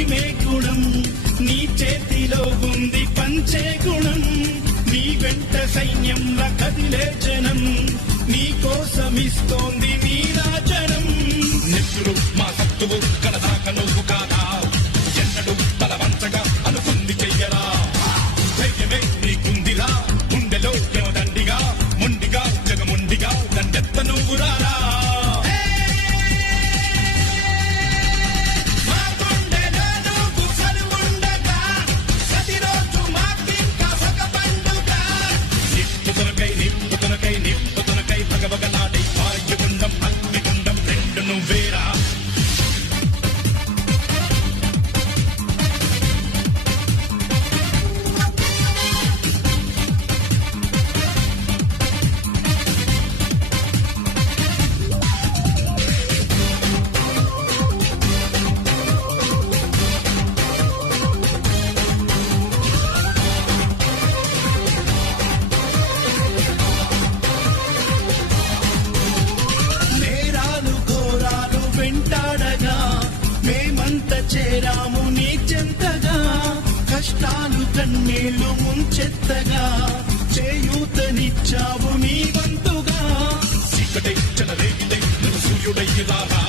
ఉరిమే గుణం, నీ చేతిలో ఉంది పంచే గుణం. నీ వెంట సైన్యంలా కదిలే జనం, నీ కోసమిస్తోంది నీరాజనం. నిత్యుడు మా సత్తువు కడదాక నువ్వు కాదా, ఎన్నడు బలవంతగా అనుకుంది చెయ్యరా. ధైర్యమే నీకుందిరా, గుండెలో యమదండిగా, మొండిగా జగముండిగా దండెత్త నువ్వు రారా. నిప్పుతునకై భగభగలాడే వాయుగుండం అగ్నిగుండం రెండు నువ్వేరా. వెంటాడగా మేమంత చేరాము నీ చెంతగా, కష్టాలు కన్నీళ్లు ముంచెత్తగా చేయూతనిచ్చావు నీ వంతుగా. చీకటే చెలరేగితే నువ్వు సూర్యుడయ్యి రారా.